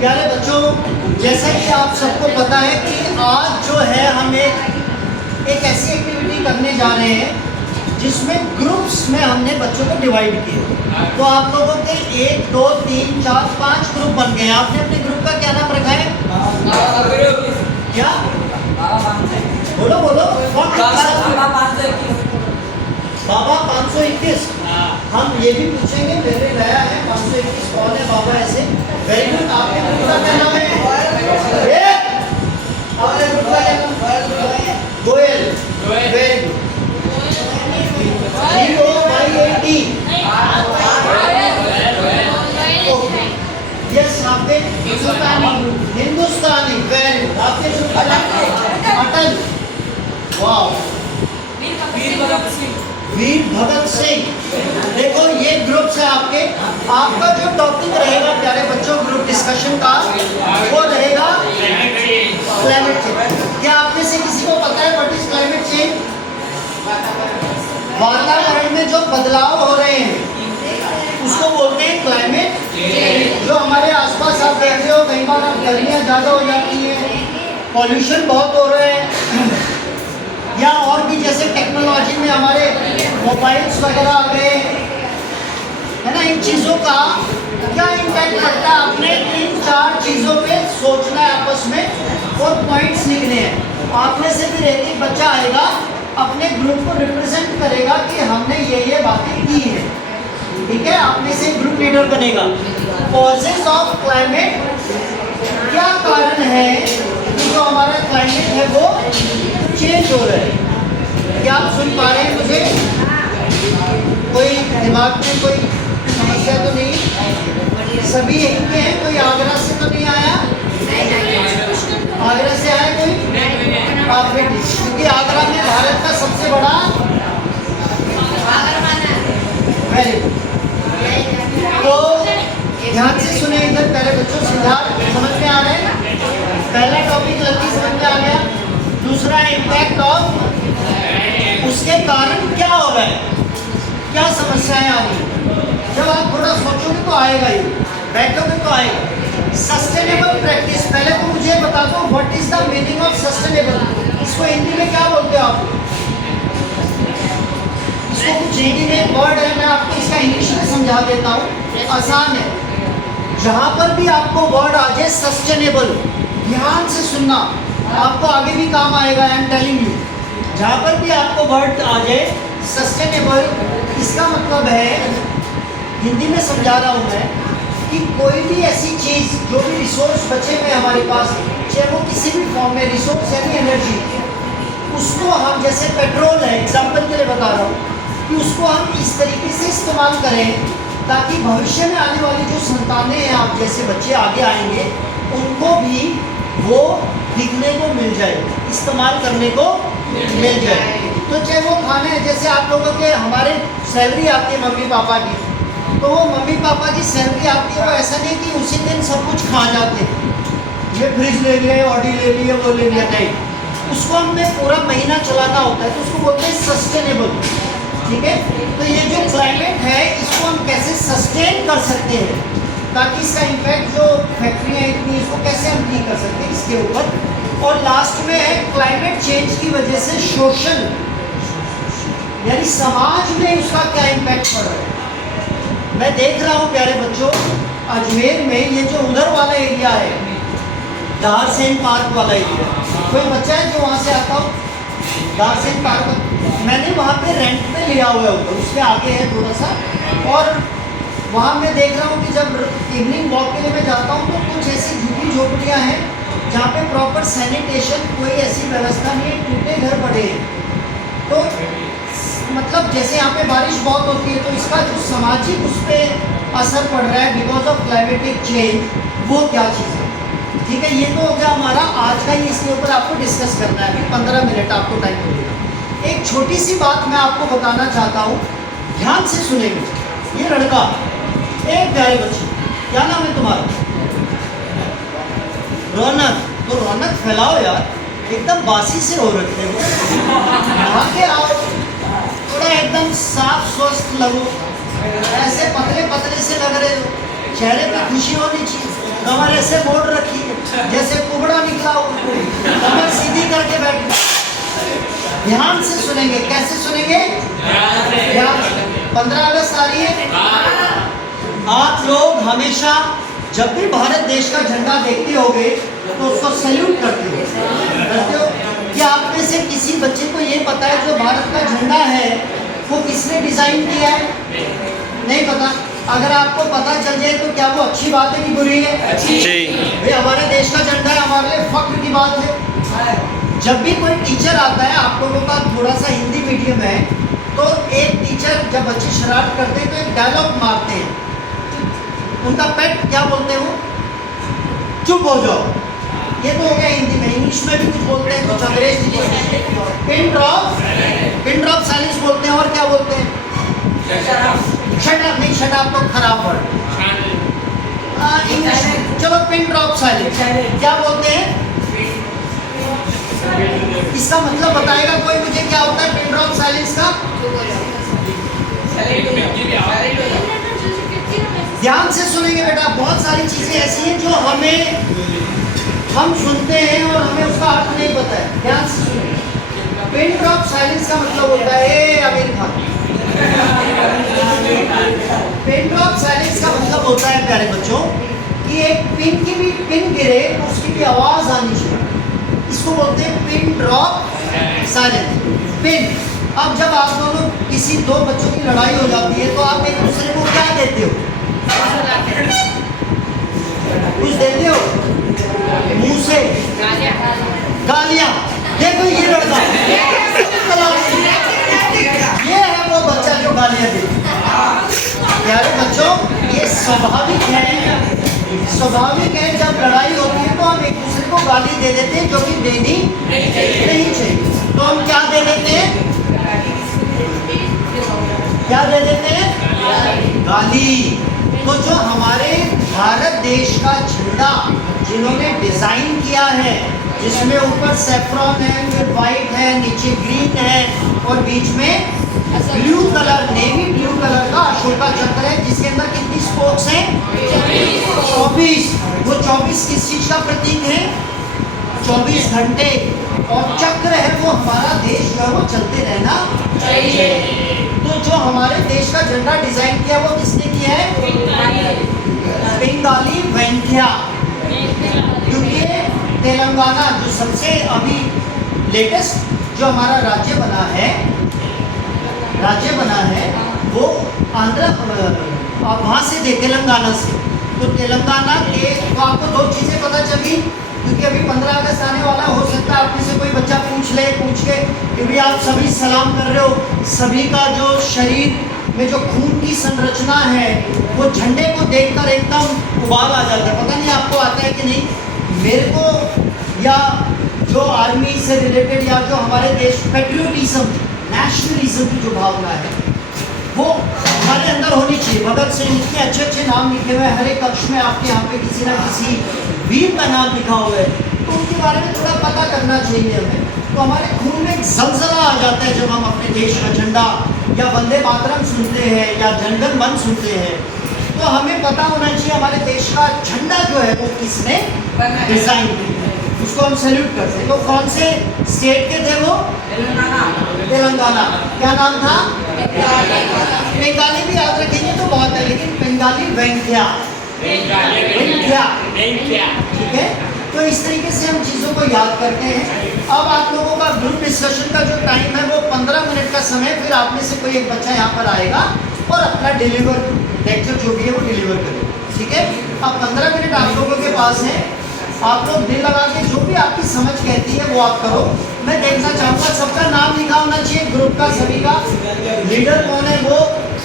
प्यारे बच्चों, जैसा कि आप सबको पता है कि आज जो है हम एक ऐसी एक्टिविटी करने जा रहे हैं जिसमें ग्रुप्स में हमने बच्चों को डिवाइड किया। तो आप लोगों के 1, 2, 3, 4, 5 ग्रुप बन गए। आपने अपने ग्रुप का क्या नाम रखा है? क्या बोलो बोलो। बाबा 521। हम ये भी पूछेंगे, मेरे नया है 521 कौन है बाबा ऐसे। Very good. आपके ग्रुप का क्या नाम है? आपके ग्रुप का क्या नाम? Goyal. Very good. GOYAT। Yes. आपके हिंदुस्तानी। Very good. आपके ग्रुप का नाम? अटल। वाह। वीर भगत सिंह। देखो ये ग्रुप है आपके। आपका जो टॉपिक रहेगा प्यारे बच्चों ग्रुप डिस्कशन का, वो रहेगा क्लाइमेट चेंज। क्या आप में से किसी को पता है व्हाट इज क्लाइमेट चेंज? वातावरण में जो बदलाव हो रहे हैं उसको बोलते हैं क्लाइमेट चेंज। जो हमारे आसपास आप देख रहे हो, कई बार गर्मियाँ ज़्यादा हो जाती हैं, पॉल्यूशन बहुत हो रहे हैं, या और भी जैसे टेक्नोलॉजी में हमारे मोबाइल्स वगैरह आ गए है ना, इन चीज़ों का क्या इम्पैक्ट पड़ता है? आपने इन 4 चीज़ों पे सोचना है आपस में और पॉइंट्स लिखने हैं। आप में से भी एक बच्चा आएगा, अपने ग्रुप को रिप्रेजेंट करेगा कि हमने ये बातें की है, ठीक है? आप में से ग्रुप लीडर बनेगा। कॉजेज ऑफ क्लाइमेट, क्या कारण है कि जो हमारा क्लाइमेट है वो चेंज हो रहा है? क्या आप सुन पा रहे हैं मुझे? कोई दिमाग में कोई समस्या तो नहीं? सभी एक के हैं? कोई आगरा से तो नहीं आया? आगरा से आया कोई? क्योंकि आगरा में भारत का सबसे बड़ा वेरी गुड। तो ध्यान से सुने इधर पहले बच्चों, सिद्धार्थ समझ में आ रहे हैं? पहला टॉपिक लड़की समझ में आ गया। दूसरा इम्पैक्ट ऑफ, उसके कारण क्या हो रहा है, क्या समस्याएं आ रही हैं। जब आप थोड़ा सोचोगे तो आएगा ही, बैठोगे तो आएगा। सस्टेनेबल प्रैक्टिस, पहले तो मुझे बता दो what is the meaning of sustainable. इसको हिंदी में क्या बोलते हो आप? इसको कुछ हिंदी में एक वर्ड है, मैं आपको इसका इंग्लिश में समझा देता हूँ, आसान है। जहाँ पर भी आपको वर्ड आ जाए सस्टेनेबल, ध्यान से सुनना, आपको आगे भी काम आएगा। आई एम टेलिंग यू, जहाँ पर भी आपको वर्ड आ जाए सस्टेनेबल, इसका मतलब है, हिंदी में समझा रहा हूँ मैं, कि कोई भी ऐसी चीज़ जो भी रिसोर्स बचे हुए हमारे पास, चाहे वो किसी भी फॉर्म में रिसोर्स यानी एनर्जी, उसको हम, जैसे पेट्रोल है एग्जाम्पल के लिए बता रहा हूँ, कि उसको हम इस तरीके से इस्तेमाल करें ताकि भविष्य में आने वाली जो संतानें हैं, आप जैसे बच्चे आगे आएंगे, उनको भी वो दिखने को मिल जाए, इस्तेमाल करने को मिल जाए। तो चाहे वो खाना है, जैसे आप लोगों के हमारे सैलरी आती है मम्मी पापा की, तो वो मम्मी पापा की सैलरी आती है, वो ऐसा नहीं कि उसी दिन सब कुछ खा जाते हैं, ये फ्रिज ले लिया, ऑडी ले लिया, वो ले लिया, नहीं। उसको हमें पूरा महीना चलाना होता है, तो उसको बोलते हैं सस्टेनेबल, ठीक है? तो ये जो क्लाइमेट है, इसको हम कैसे सस्टेन कर सकते हैं ताकि इसका इम्पैक्ट जो फैक्ट्रियाँ इतनी, इसको कैसे हम ठीक कर सकते हैं इसके ऊपर। और लास्ट में है क्लाइमेट चेंज की वजह से सोशल, यानी समाज में उसका क्या इम्पैक्ट पड़ रहा है। मैं देख रहा हूँ प्यारे बच्चों, अजमेर में ये जो उधर वाला एरिया है, दारसेन पार्क वाला एरिया, कोई बच्चा है जो वहाँ से आता हो? दारसेन पार्क मैंने वहाँ पे रेंट पे लिया हुआ है, ऊपर उसके आगे है थोड़ा सा, और वहाँ मैं देख रहा हूँ कि जब इवनिंग वॉक के लिए मैं जाता हूँ तो कुछ ऐसी झुग्गी झोपड़ियाँ हैं जहाँ पे प्रॉपर सैनिटेशन, कोई ऐसी व्यवस्था नहीं है, टूटे घर पड़े हैं। तो मतलब जैसे यहाँ पे बारिश बहुत होती है, तो इसका जो सामाजिक उस पर असर पड़ रहा है बिकॉज ऑफ क्लाइमेटिक चेंज, वो क्या चीज़ है, ठीक है? ये तो हो गया हमारा आज का ही, इसके ऊपर आपको डिस्कस करना है। अभी 15 मिनट आपको टाइम मिलेगा। एक छोटी सी बात मैं आपको बताना चाहता हूँ, ध्यान से सुनेंगे। ये लड़का, एक प्यारे बच्चे, क्या नाम है तुम्हारा? रौनक। तो रौनक फैलाओ यार, एकदम बासी से हो रखे हो, नहा के आओ, थोड़ा एकदम साफ स्वस्थ लगो, ऐसे पतले पतले से लग रहे हो, चेहरे पे खुशी होनी चाहिए। कमर ऐसे मोड़ रखी है जैसे कुबड़ा निकला हो, कमर सीधी करके बैठ। ध्यान से सुनेंगे। कैसे सुनेंगे? ध्यान से। 15 अगस्त आ रही है। आप लोग हमेशा जब भी भारत देश का झंडा देखते होगे तो उसको सैल्यूट करते हो। क्या आप में से किसी बच्चे को ये पता है जो भारत का झंडा है वो किसने डिजाइन किया है? नहीं पता। अगर आपको पता चल जाए तो क्या वो अच्छी बात है कि बुरी है? अच्छी। भाई हमारे देश का झंडा है, हमारे लिए फख्र की बात है। जब भी कोई टीचर आता है, आप लोगों का थोड़ा सा हिंदी मीडियम है, तो एक टीचर जब बच्चे शरारत करते हैं तो एक डायलॉग मारते हैं। उनका पेट क्या बोलते हो? चुप हो जाओ। ये तो हो गया हिंदी में। इंग्लिश में भी कुछ बोलते हैं, कुछ अंग्रेजी में पिन ड्रॉप साइलेंस बोलते हैं। और क्या बोलते हैं? Shut up. नहीं, शट अप तो खराब वर्ड। इंग्लिश चलो पिन ड्रॉप साइलेंस क्या बोलते हैं? इसका मतलब बताएगा कोई मुझे क्या होता है पिन ड्रॉप साइलेंस का? ध्यान से सुनेंगे बेटा। बहुत सारी चीजें ऐसी हैं जो हम सुनते हैं और हमें उसका अर्थ नहीं पता है। ध्यान से सुनेंगे। पिन ड्रॉप साइलेंस का मतलब होता है Aamir Khan. Pin drop silence का मतलब होता है प्यारे बच्चों कि एक पिन की भी पिन गिरे तो उसकी भी आवाज आनी चाहिए। इसको बोलते हैं पिन ड्रॉप साइलेंस। पिन। अब जब आप दोनों किसी दो बच्चों की लड़ाई हो जाती है तो आप एक दूसरे को क्या देते हो? कुछ देते हो? मुंह से गालियां। देखो ये लड़का, ये है वो बच्चा जो गालियां दे। प्यारे बच्चों, ये स्वाभाविक है। जब लड़ाई होती है तो हम एक दूसरे को गाली दे देते हैं जो कि देनी नहीं चाहिए। तो हम क्या दे देते हैं? क्या दे देते हैं? गाली। तो जो हमारे भारत देश का झंडा जिन्होंने डिजाइन किया है, जिसमें ऊपर सेफ्रॉन है, फिर व्हाइट है, नीचे ग्रीन है और बीच में blue colour, navy blue colour का अशोका चक्र है, जिसके अंदर कितनी स्पोक्स हैं? 24। वो 24 किस चीज का प्रतीक है? 24 घंटे। और चक्र है वो हमारा देश जो है वो चलते रहना चाहिए। तो जो हमारे देश का झंडा डिजाइन किया वो किसने किया है? पिंगाली वेंकैया। क्योंकि तेलंगाना जो सबसे अभी लेटेस्ट जो हमारा राज्य बना है वो आंध्र वहाँ से थे, तेलंगाना से। तो तेलंगाना के तो आपको दो चीज़ें पता चली, क्योंकि अभी 15 अगस्त आने वाला। हो सकता है आप में से कोई बच्चा पूछ के कि भी आप सभी सलाम कर रहे हो, सभी का जो शरीर में जो खून की संरचना है वो झंडे को देखकर एकदम उबाल आ जाता है। पता नहीं आपको आता है कि नहीं? मेरे को या जो आर्मी से रिलेटेड या जो हमारे देश पेट्रियोटिज्म, नेशनलिज्म की जो भावना है वो हमारे अंदर होनी चाहिए। भगत सिंह, इतने अच्छे अच्छे नाम लिखे हुए हैं। हर एक कक्ष में आपके यहाँ पे किसी ना किसी वीर का नाम लिखा हुआ है, तो उनके बारे में थोड़ा पता करना चाहिए हमें। तो हमारे खून में एक जलजला आ जाता है जब हम अपने देश का झंडा या वंदे मातरम सुनते हैं या जनगण मन सुनते हैं। तो हमें पता होना चाहिए हमारे देश का झंडा जो है वो किसने डिजाइन किया, उसको हम सैल्यूट करते हैं। तो कौन से स्टेट के थे वो? तेलंगाना। क्या नाम था? बंगाली भी याद रखेंगे तो बहुत है, लेकिन बंगाली वेंकैया। ठीक है। तो इस तरीके से हम चीज़ों को याद करते हैं। अब आप लोगों का ग्रुप डिस्कशन का जो टाइम है वो 15 मिनट का समय। फिर आप में से कोई एक बच्चा यहाँ पर आएगा और अपना लेक्चर जो भी है वो डिलीवर करेगा। ठीक है। अब 15 मिनट आप लोगों के पास है। आप लोग दिल लगा के जो भी आपकी समझ कहती है वो आप करो। मैं देखना चाहूँगा सबका नाम लिखा होना चाहिए, ग्रुप का सभी का। लीडर कौन है वो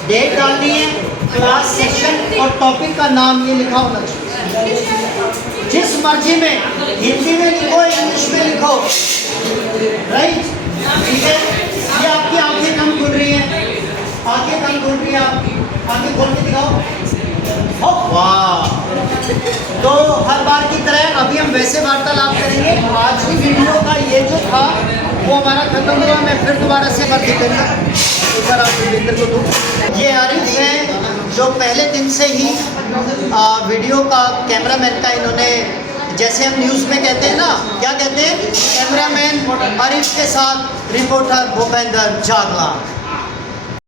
डेट डालनी है, क्लास, सेक्शन और टॉपिक का नाम ये लिखा होना चाहिए। जिस मर्जी में, हिंदी में लिखो, इंग्लिश में लिखो, राइट? ठीक है। ये आपकी आंखें कम खुल रही हैं, आंखें कम खुल रही हैं आपकी, आंखें खोल के दिखाओ। वाह! तो हर बार की तरह अभी हम वैसे वार्तालाप करेंगे। आज की वीडियो का ये जो था वो हमारा खत्म हुआ। मैं फिर दोबारा से कर देता हूँ। इधर आप को दो। ये आरिफ है जो पहले दिन से ही वीडियो का कैमरामैन का इन्होंने, जैसे हम न्यूज़ में कहते हैं ना, क्या कहते हैं, कैमरामैन आरिफ के साथ रिपोर्टर भूपेंद्र जागला।